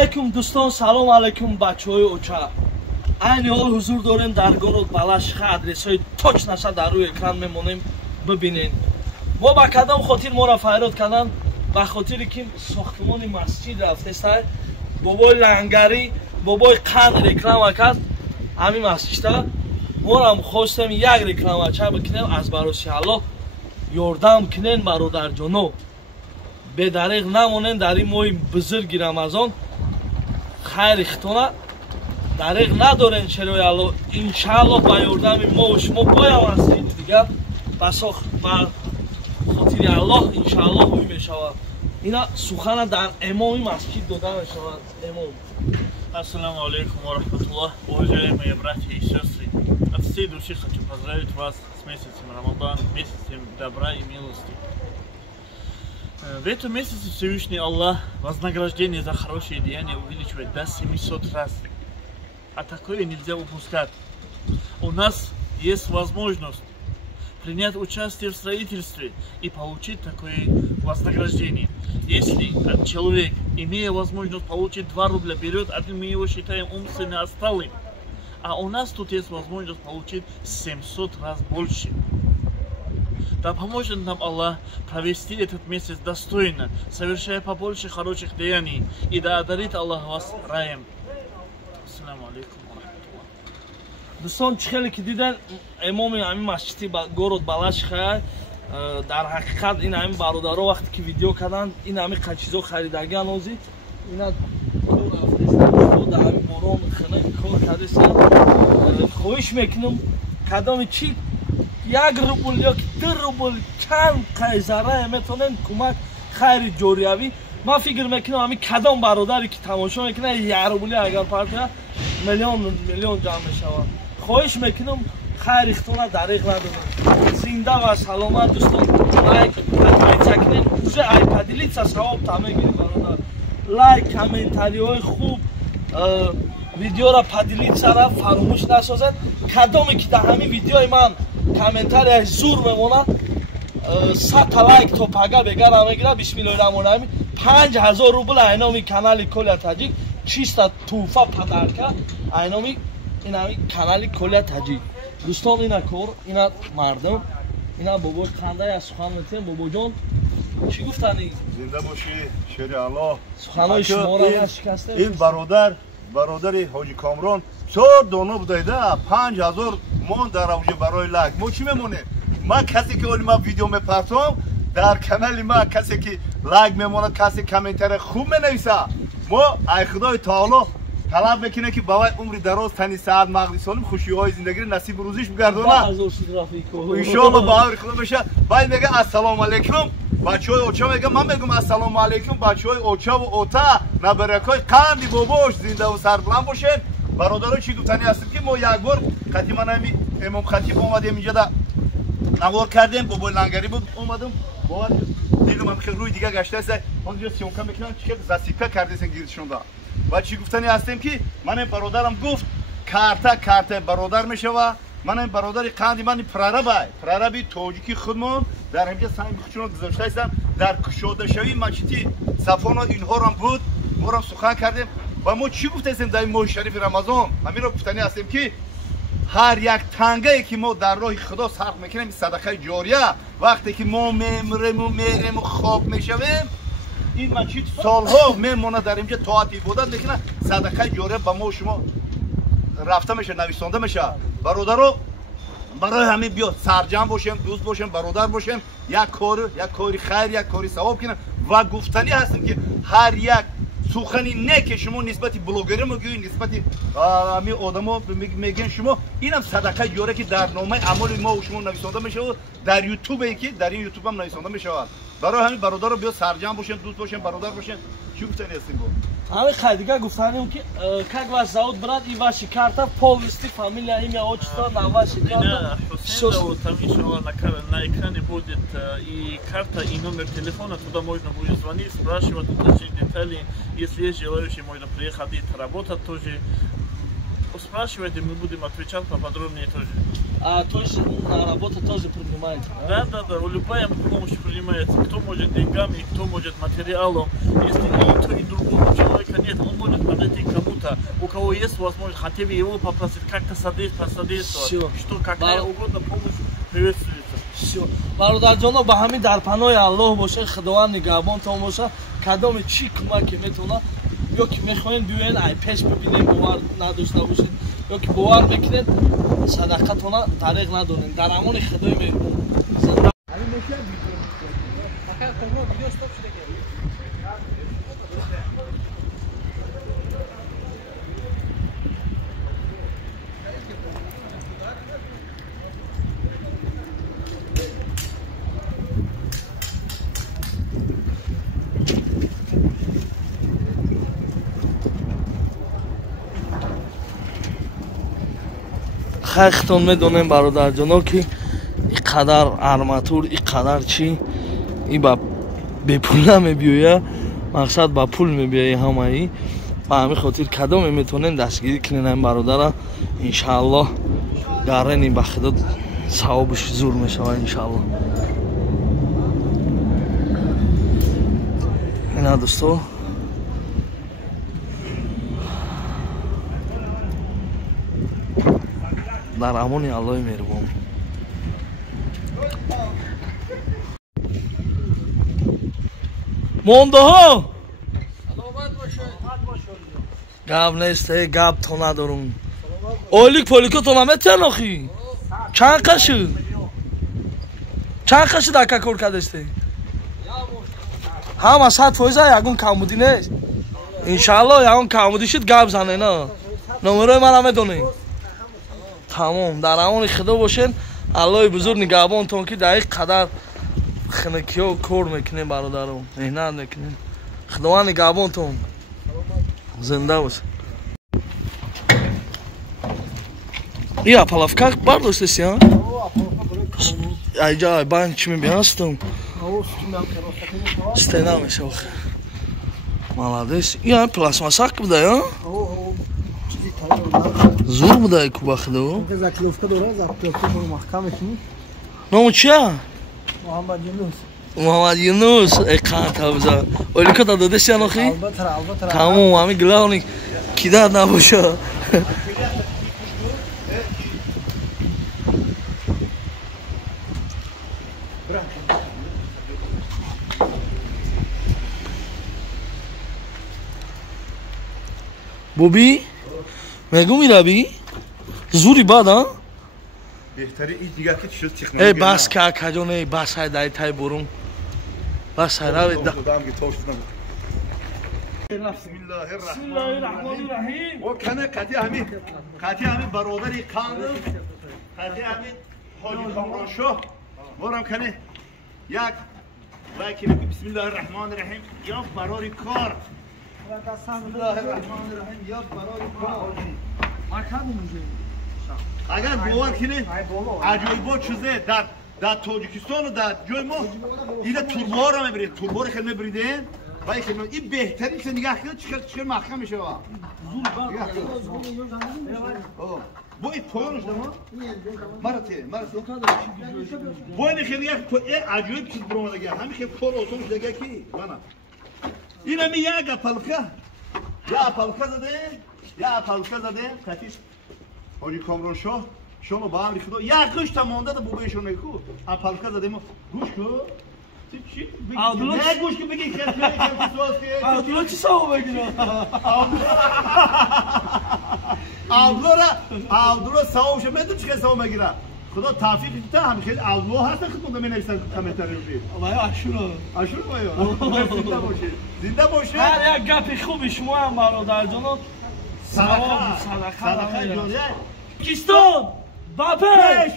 алайкум дӯстон, салом алайкум бачаҳои оча. Айни ҳол ҳузур дорем дар городи Балашиха, адресҳои точнаша дар рӯи экран мемонем, бибинем. Мо ба кадом хотир моро файрод кардан? Ба хотире ки сохтмони масҷид рафтестай, бобои лангарӣ, бобои қанд реклама кард ҳамин масҷидда. морам хостем як рекламача бикунем аз бароси Аллоҳ ёрдам кунен бародарҷоно. бедариғ намонен дар ин моҳи бузурги Рамазон. хайри хитона дариғ надорен шерои Аллоҳ. иншааллоҳ ба ёрдами мо шумо боям ҳастед дигар ба хотири Аллоҳ иншааллоҳ ӯй мешавад. ина сухана дар эмоми масҷид дода мешавад. Эмом. Ассаламу алейкум ва рахматуллах. Уважаемые братья и сестры, от всей души хочу поздравить вас с месяцем Рамадан, месяцем добра и милости. В этом месяце Всевышний Аллах вознаграждение за хорошие деяния увеличивает до 700 раз. А такое нельзя упускать. У нас есть возможность принять участие в строительстве и получить такое вознаграждение. Если человек, имея возможность получить 2 рубля, берет один, мы его считаем умственно отсталым. А у нас тут есть возможность получить 700 раз больше. Да поможет нам Аллах провести этот месяц достойно, совершая побольше хороших деяний. И да одарит Аллах вас раем. Ассаламу алейкум ва рахматуллах. дӯстон, чӣ хеле ки дидан эмоми ҳамин масҷиди городи Балашиха, дар ҳақиқат ин ҳамин бародаро вақте ки видео карданд, ин ҳамин қачизо харидаги анозӣ ина кор рафтеста дар ҳамин борон хона кор кардеста. хоҳиш мекунам кадоми чӣ 1 рубл ёки 2 рубл чанд қайзара метонем кӯмак хайри ҷориявӣ. ман фикр мекунам ҳамин кадом бародаре ки тамошо мекунад 1 рубли агар партия миллион ҷамъ мешавад. хоҳиш мекунам хайри хитона дариғ надодам. зинда ва саломат дӯстон. лайк поделиться кунед. уже ай поделиться савоб та мегирем бародар. лайк, комментариҳои хуб, видеора поделиться фаромӯш насозед. кадоме ки дар ҳамин видеои ман комментарияш зур мемонад 100 лайк то пага бегара мегирад. бисмиллоҳирраҳмонирраҳим. 5000 рубл айноми канали Колия Таҷик, чиста туҳфа падарка айноми ин ҳамин канали Колия Таҷик. дӯстон, ина кор, ина мардум, ина бобои қандай аз сухан метем. бобоҷон чӣ гуфтанӣ? зинда бошӣ, шери Аллоҳ. суханои шуморо нашикаста. ин бародари ҳоҷи Комрон бисёр доно будайда 5000 мон дар авҷа барои лайк. мо чӣ мемонем? ман касе ки оли ман видео мепартом дар канали ман, касе ки лайк мемонад, касе комментария хуб менависа, мо ай худои таоло талаб мекунем ки ба вай умри дароз, тани саат, мағзи солим, хушиҳои зиндагиро насибу рӯзиш бигардонад. иншоаллоҳ ба амри худо мешавад. баъд мега ассалому алейкум бачаҳои оча, мега ман мегӯм ассалому алейкум бачаҳои очаву ота, набаракҳои қанди бобош зиндаву сарбуланд бошед. бародаро чӣ гуфтанӣ ҳастем ки мо як бор хатима нами эмом хатиб омадем инҷода навор кардем, бобои лангарӣ буд омадам, бовар дидам ҳамихел рӯи дига гаштааста, ҳозир сёмка мекунам, чӣ хел засипка кардесан гирдшонда. ва чӣ гуфтанӣ ҳастем ки манем бародарам гуфт карта бародар мешава. манем бародари қанди мани прораби тоҷики худмон дар ҳамҷа санги хучуно гузоштаистам. дар кушодашавии масҷиди Сафоно инҳорам буд, морам сухан кардем. ва мо чӣ гуфтаистем дар ин моҳи шарифи Рамазон? ҳаминро гуфтанӣ ҳастем ки ҳар як тангае ки мо дар роҳи худо сарф мекунем, садақаи ҷория, вақте ки мо мерему хоб мешавем, ин масҷид солҳо мемонад дар инҷа тоати ибодат мекунад, садақаи ҷория ба мо шумо рафта мешавад, нависонда мешавад. бародаро барои ҳамин биё сарҷам бошем, дӯст бошем, бародар бошем, як кори хайр, як кори савоб кунем. ва гуфтанӣ ҳастем ки ҳар як сухани не ки шумо нисбати блогерӣ мегӯед, нисбати ҳамин одамо мегӯед, шумо инам садақаи ҷория ки дар номаи амали мо шумо нависонда мешавад, дар ютубе ки дар ин ютуб ҳам нависонда мешавад. барои ҳамин бародаро биё сарҷам бошем, дӯст бошем, бародар бошем. чӣ гуфтанӣ ҳастем бо? ҳамин хайдига гуфтанем ки как вас зовут брат и ваши карта, полностью фамилия, имя, отчество на ваши карта. Меня Хусейн зовут, там иншаллах на экране будет и карта, и номер телефона, туда можно будет звонить, спрашивать, уточнить детали. Если есть желающие, можно приехать работать тоже. Спрашивайте, мы будем отвечать поподробнее тоже. То есть работа тоже принимаете? Да, любая помощь принимается. Кто может деньгами, кто может материалом. Если и то, и другого человека нет, он может него есть возможность хотя бы его попросить как-то посодействовать, что какая угодно помощь приветствуется. Всё. Бародарҷоно ба ҳамин дар паноҳи Аллоҳ бошед, Худованд нигаҳбонтон бошад. Кадоми чӣ кӯмаке метавонад, ё ки мехоҳед биёед ай пеш бибинед, бовар надошта бошед, ё ки бовар мекунед, садақатона дариқ надонед. Дар амони Худои меҳрубон зинда. хайхтон медонем бародарҷоно ки ин қадар арматур, ин қадар чӣ, ин ба бепул намебиёя, мақсад ба пул мебиёи ҳамаи. Ба ҳамин хотир кадоме метавонем дастгирӣ кунем ин бародара, иншааллоҳ гаррени ба худо савобиш зур мешавад иншааллоҳ. ина дӯсто дар амони Аллоҳи меҳрубон. мондаҳо гап нест, гап то надорум. ойлик поликотон наметиҳан охи? чанд қаши дака кор кардесте? ҳама 100% ягон камбудӣ нест. иншааллоҳ ягон камбудӣ шуд гап зане на. номерои мана медонед. тамом дар амони худо бошед. аллоҳи бузург нигаҳбонтон ки дар ин қадар хунукиҳо кор мекунем бародаро, меҳнат мекунем. худованд нигаҳбонтон зинда бошед. ин апалавка бардоштеси а? айҷа банк чӣ мебиҳастам? стена мешав. молодец. ин пластмасак буда а? зур буда куба худо. ному чия? муҳаммад юнус. қантабза оликота додеси анохи? тамом ҳамин гилаони кидар набоша. боби мегӯ миравӣ? зури бад а? беҳтари ин дигар ки шуд технология. бас какаҷон, бас ҳай дай тай бурум. бас ҳай равед. бисмиллаҳирраҳмонирраҳим. ва кана қати ҳамин бародари қандим, қати ҳамин ҳоҷи комроншоҳ. ворам кане як лайки бисмиллаҳирраҳмонирраҳим. ёк барори кор. бисмиллаҳирраҳмонирраҳим. ёк барори кор. агар бовар кунед аҷоибот чизе дар тоҷикистону дар ҷои мо ина турборо мебиред. турборо хел мебириден ва ин беҳтарин се нигаҳ кунед чикар маҳкам мешава. бо ин поёнаш дама марате бо ин хел нигаҳ аҷоиб чиз биромадагия. ҳамин хел кор осон шудагия ки мана ин ҳами як апалка задем катиш ҳоҷи комроншоҳ шомо ба амри худо як гӯшта монда да бубоишон меку апалка задем гӯш ку не гӯш ку биги авдуло чӣ савоб мегира? авдуло савобшо медон чӣ хел савоб мегира. худо тавфиқ дита ҳами хел авдуло ҳастан худмонда менависад комментарии ашур боё зинда бошед. ҳар як гапи хуби шумоам бародарҷоно. садақа ҷория. Pakistan! Bape!